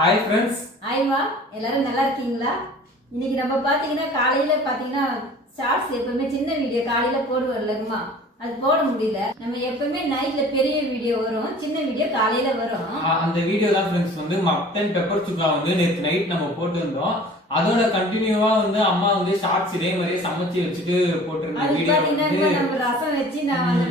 Hi friends. ஹாய்மா, எல்லாரும் நல்லா இருக்கீங்களா? இன்னைக்கு நம்ம பார்த்தீங்கன்னா காலையில் பார்த்தீங்கன்னா ஷார்ட்ஸ் எப்பவுமே சின்ன வீடியோ காலையில் போடுவோம்லங்கம்மா, அது போட முடியல. நம்ம எப்பவுமே நைட்டில் பெரிய வீடியோ வரும், சின்ன வீடியோ காலையில் வரும். அந்த வீடியோ தான் ஃப்ரெண்ட்ஸ் வந்து மட்டன் பெப்பர் சுக்கா வந்து நேற்று நைட் நம்ம போட்டிருந்தோம். அதோட கண்டினியூவா வந்து அம்மா வந்து ஷார்ட்ஸ் இதே மாதிரியே சமைச்சு வச்சுட்டு போட்டிருந்த அது வீடியோ பார்த்தீங்கன்னா நம்ம ரசம் வச்சு நான் அந்த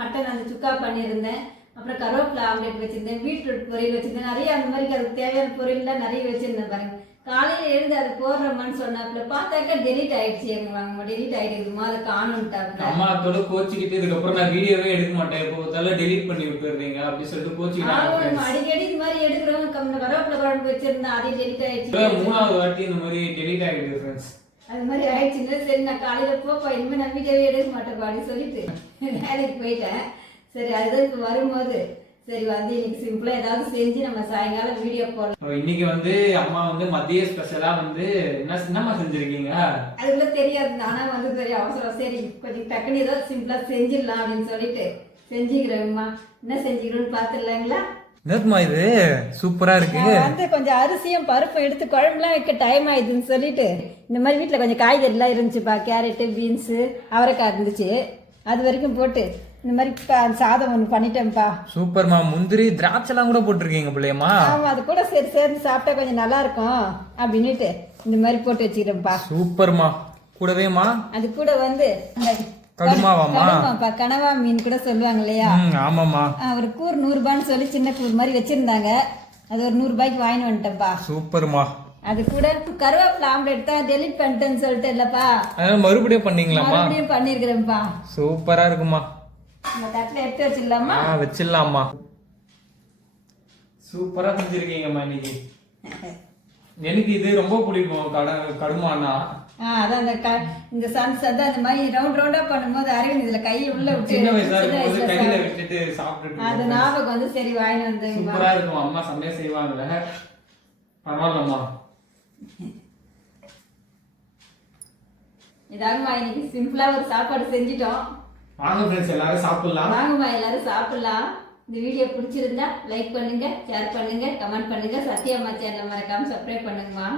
மட்டன் அந்த சுக்கா பண்ணியிருந்தேன். அப்புறம் கருவேப்பிலை ஆம்லேட் வச்சிருந்தேன், பீட்ரூட் பொரியல் வச்சிருந்தேன். நிறைய அந்த மாதிரி அதுக்கு தேவையான பொரியல்லாம் நிறைய வச்சிருந்தேன் பாருங்க. காலையில் எழுந்து அது போடுறோம்னு சொன்னாப்புல பார்த்தாக்கா டெலிட் ஆயிடுச்சு. எங்க டெலிட் ஆயிடுதுமா, அதை காணும்ட்டாங்க. அம்மா அதோட கோச்சிக்கிட்டு இதுக்கப்புறம் நான் வீடியோவே எடுக்க மாட்டேன், இப்போ பார்த்தாலும் டெலிட் பண்ணி விட்டுறீங்க அப்படின்னு சொல்லிட்டு கோச்சிக்கிட்டாங்க. அடிக்கடி இது மாதிரி எடுக்கிறோம். கருவேப்பிலை குழம்பு வச்சிருந்தேன், அதே டெலிட் ஆயிடுச்சு. மூணாவது வாட்டி இந்த மாதிரி டெலிட் ஆகிடுது ஃப்ரெண்ட்ஸ். அது மாதிரி ஆயிடுச்சுன்னு சரி நான் காலையில் போப்பா இனிமேல் நான் வீடியோவே எடுக்க மாட்டேன் அப்படின்னு சொல்லிட்டு வேலைக்கு போயிட்டேன். சரி அதுதான் இப்போ வரும்போது சரி வந்து இன்னைக்கு சிம்பிளா ஏதாவது செஞ்சு நம்ம சாயங்காலம் வீடியோ போடலாம். இன்னைக்கு வந்து அம்மா வந்து மதிய ஸ்பெஷலா வந்து என்னமா செஞ்சிருக்கீங்க? அதுக்குள்ள தெரியாது, ஆனா வந்து சரி அவசரம் சரி கொஞ்சம் டக்குன்னு ஏதோ சிம்பிளா செஞ்சிடலாம் அப்படின்னு சொல்லிட்டு செஞ்சுக்கிறேன்மா. என்ன செஞ்சுக்கிறோன்னு பாத்துடலாங்களா? என்னமா இது சூப்பரா இருக்கு. வந்து கொஞ்சம் அரிசியும் பருப்பும் எடுத்து குழம்புலாம் வைக்க டைம் ஆயிடுதுன்னு சொல்லிட்டு இந்த மாதிரி வீட்டுல கொஞ்சம் காய்கறிலாம் இருந்துச்சுப்பா. கேரட்டு, பீன்ஸு, அவரைக்காய் இருந்துச்சு. அது வரைக்கும் போட்டு இந்த மாதிரி சாதம் ஒன்று பண்ணிட்டேன்ப்பா. சூப்பர்மா. முந்திரி திராட்சைலாம் கூட போட்டிருக்கீங்க பிள்ளையம்மா. ஆமா, அது கூட சரி சேர்ந்து சாப்பிட்டா கொஞ்சம் நல்லா இருக்கும் அப்படின்னுட்டு இந்த மாதிரி போட்டு வச்சுக்கிறேன்ப்பா. சூப்பர்மா. கூடவேமா அது கூட வந்து கடுமாவாமா, கனவா மீன் கூட சொல்லுவாங்க இல்லையா? ஆமாமா. ஒரு கூர் 100 ரூபான்னு சொல்லி சின்ன கூர் மாதிரி வச்சிருந்தாங்க. அது ஒரு 100 ரூபாய்க்கு வாங்கி வந்துட்டேன்ப்பா. சூப்பர்மா. அது கூட கருவேப்பிலை ஆம்லேட் தான் டெலிட் பண்ணிட்டேன்னு சொல்லிட்டு இல்லப்பா, மறுபடியும் பண்ணீங்களாமா? மறுபடியும் பண்ணிருக்கிறேன்ப்பா. சூப்பரா இருக்குமா. நம்ம தட்டில் எடுத்து வச்சிடலாமா? வச்சிடலாமா. சூப்பரா செஞ்சிருக்கீங்கம்மா இன்னைக்கு. எனக்கு இது ரொம்ப பிடிக்கும் கடுமானா. அதான் இந்த சன்ஸ் அந்த மாதிரி ரவுண்ட் ரவுண்டா பண்ணும்போது அரவிந்த் இதுல கையை உள்ள விட்டு சின்ன வயசா இருக்கும்போது கையில விட்டுட்டு சாப்பிட்டுட்டு அது ஞாபகம் வந்து சரி வாங்கி வந்தேன். சூப்பரா இருக்கும். அம்மா செம்மையா செய்வாங்கல்ல, பரவாயில்லம்மா. இதாங்கம்மா இன்னைக்கு சிம்பிளா ஒரு சாப்பாடு செஞ்சிட்டோம். வாங்க ஃப்ரெண்ட்ஸ் எல்லாரும் சாப்பிடலாம். வாங்கம்மா எல்லாரும் சாப்பிடலாம். இந்த வீடியோ பிடிச்சிருந்தா லைக் பண்ணுங்க, ஷேர் பண்ணுங்க, கமெண்ட் பண்ணுங்க. சத்யாம்மா சேனலை மறக்காம சப்ஸ்கிரைப் பண்ணுங்கம்மா.